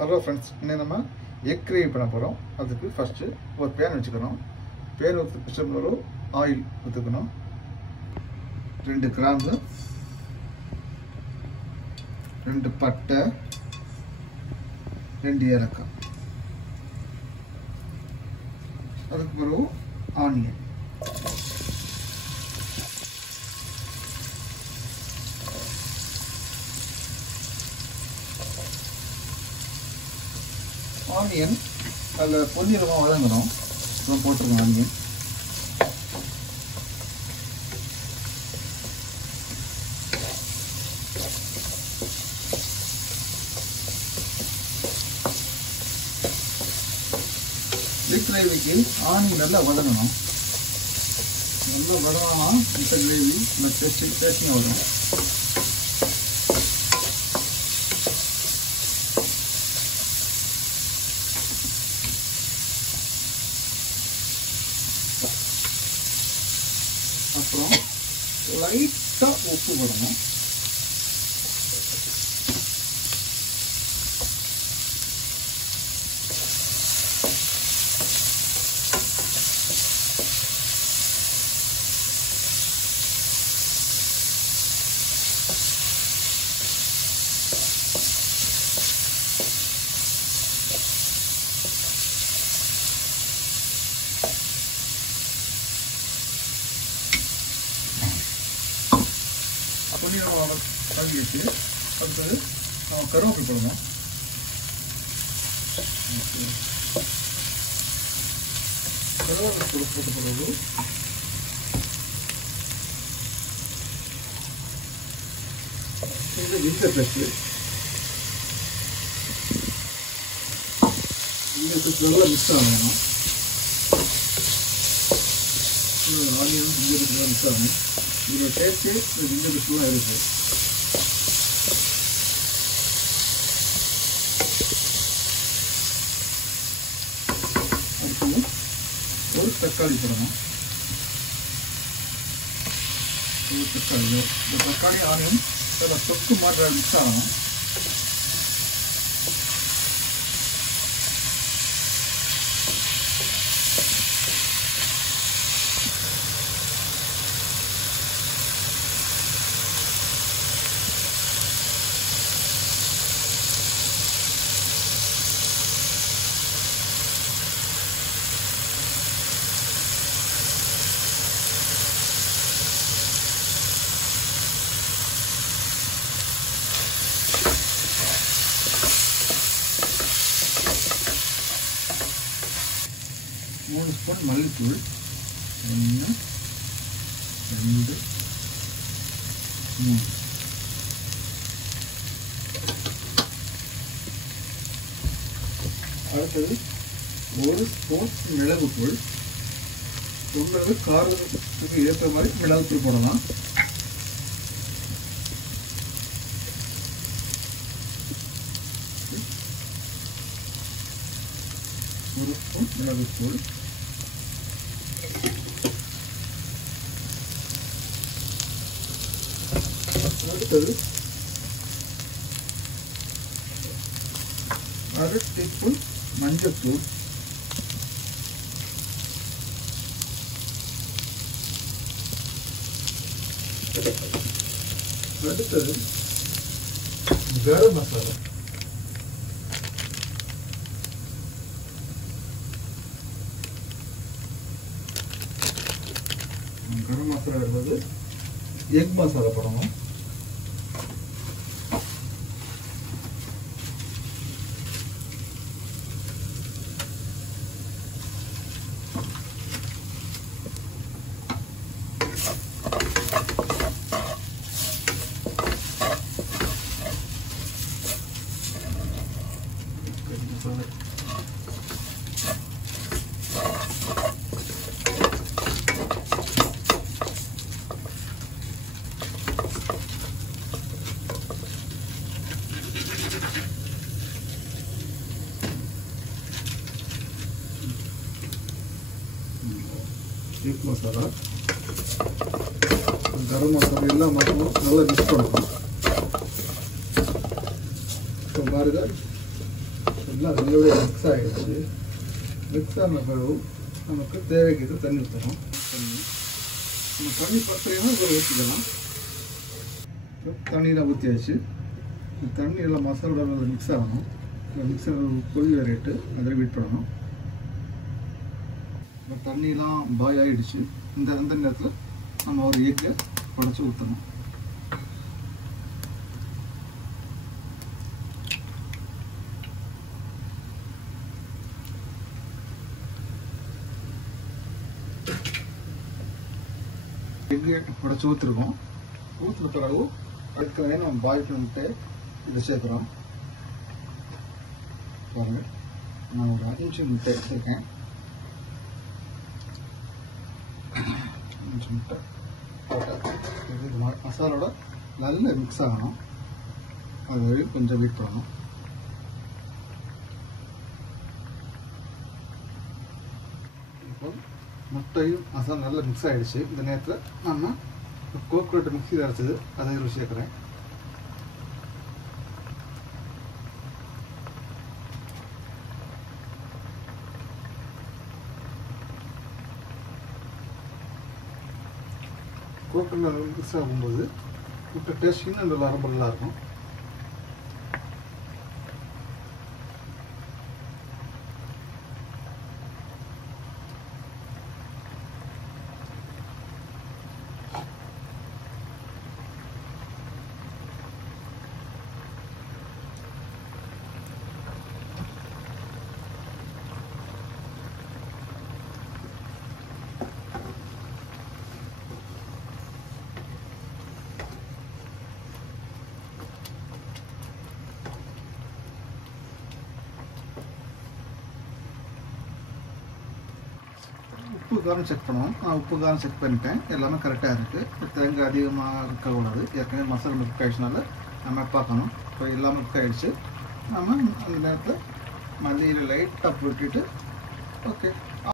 Hello friends, இன்னைக்கு நம்ம egg gravy பண்ண போகிறோம். அதுக்கு ஃபஸ்ட்டு ஒரு பேன் வச்சுக்கணும். பேன் ஊற்றி ஒரு ஆயில் ஊற்றுக்கணும். 2 கிராம்பு, 2 பட்டை, 2 ஏலக்காய். அதுக்கு பிறகு ஆனியன், ஆனியன் அதில் பொன்னிறமாக வதங்கணும். அப்புறம் போட்டுருக்கோம் ஆனியன். எக் கிரேவிக்கு ஆனியன் நல்லா வதங்கணும். நல்லா வதங்கினா இந்த கிரேவி நல்லா டேஸ்டிங்காக வரும். அப்புறம் லைட்டாக உப்பு போடணும். பொன்னிறமாக கழுவி வச்சு அடுத்தது நம்ம கருவேப்பிலை போடணும். கருவேப்பிலை போட்ட பிறகு இந்த ஜிஞ்சர் பேஸ்ட்டு நல்லா மிக்ஸ் ஆகணும். ஆனியன் ஜிஞ்சர் பேஸ்ட் மிக்ஸ் ஆகணும். இதோட டேஸ்ட்டு இந்த ஜிஞ்சர் பேஸ்ட்லாம் இருக்குது. அடுத்தது ஒரு தக்காளி போடணும். ஒரு தக்காளி, இந்த தக்காளி ஆனியன் அதில் தொக்கு மாற்ற மிக்ஸ் ஆகணும். மூணு ஸ்பூன் மல்லித்தூள், 1 2 3. அடுத்தது 1 ஸ்பூன் மிளகுத்தூள். உங்களுக்கு காரத்துக்கு ஏற்ற மாதிரி மிளகுத்தூள் போடலாம். ஒரு ஸ்பூன் மிளகுத்தூள். அடுத்தது 1/2 டீஸ்பூன் மஞ்சள்தூள். அடுத்தது கரம் மசாலா. கரம் மசாலா என்பது எக் மசாலா போடணும். எக் மசாலா, கரம் மசாலா எல்லாம் மட்டும் நல்லா மிக்ஸ் பண்ணணும். இப்போ பாருங்க நல்லா நல்லபடியாக மிக்ஸ் ஆகிடுச்சு. மிக்ஸ் ஆன பிறகு நமக்கு தேவைக்கு தண்ணி ஊற்றணும். நம்ம தண்ணி பற்றையும் இதில் ஊற்றிக்கலாம். தண்ணியெலாம் ஊற்றியாச்சு. இந்த தண்ணி எல்லாம் மசாலோட மிக்ஸ் ஆகணும். மிக்ஸ் கொதி வரையிட்டு அதில் வெயிட் பண்ணணும். இப்போ தண்ணியெலாம் பாய் ஆகிடுச்சு. அந்த நேரத்தில் நம்ம ஒரு எக்கை உடச்சி ஊற்றணும். எக்கு உடச்சி ஊற்றிருக்கோம். ஊற்றின பிறகு அதுக்கு நம்ம பாயில் பண்ணிட்டு இதை சேர்க்குறோம். பாருங்கள், நான் ஒரு 5 நிமிஷம் முட்டை எடுத்துருக்கேன். 5 முட்டை இது மசாலோட நல்ல மிக்ஸ் ஆகணும். அது வரைக்கும் கொஞ்சம் வெயிட் பண்ணணும். இப்போ முட்டையும் மசாலா நல்லா மிக்ஸ் ஆகிடுச்சு. இந்த நேரத்தில் நம்ம கோகோனட் மிக்ஸியில் அரைச்சது அதை இதில் சேர்க்குறேன். கோகோனட் மிக்ஸ் ஆகும்போது முட்டை டேஸ்ட் இன்னும் நல்லா இருக்கும். உப்பு காரம் செக் பண்ணுவோம். நான் உப்பு காரம் செக் பண்ணிட்டேன். எல்லாமே கரெக்டாக இருக்குது. தேங்காய் அதிகமாக இருக்கக்கூடாது. ஏற்கனவே மசாலா மிக்ஸ் ஆகிடுச்சுனால நம்ம பார்க்கணும். இப்போ எல்லாமே மிக்ஸ் ஆகிடுச்சு. நம்ம அந்த நேரத்தில் மல்லியில் லைட்டாக போட்டுட்டு ஓகே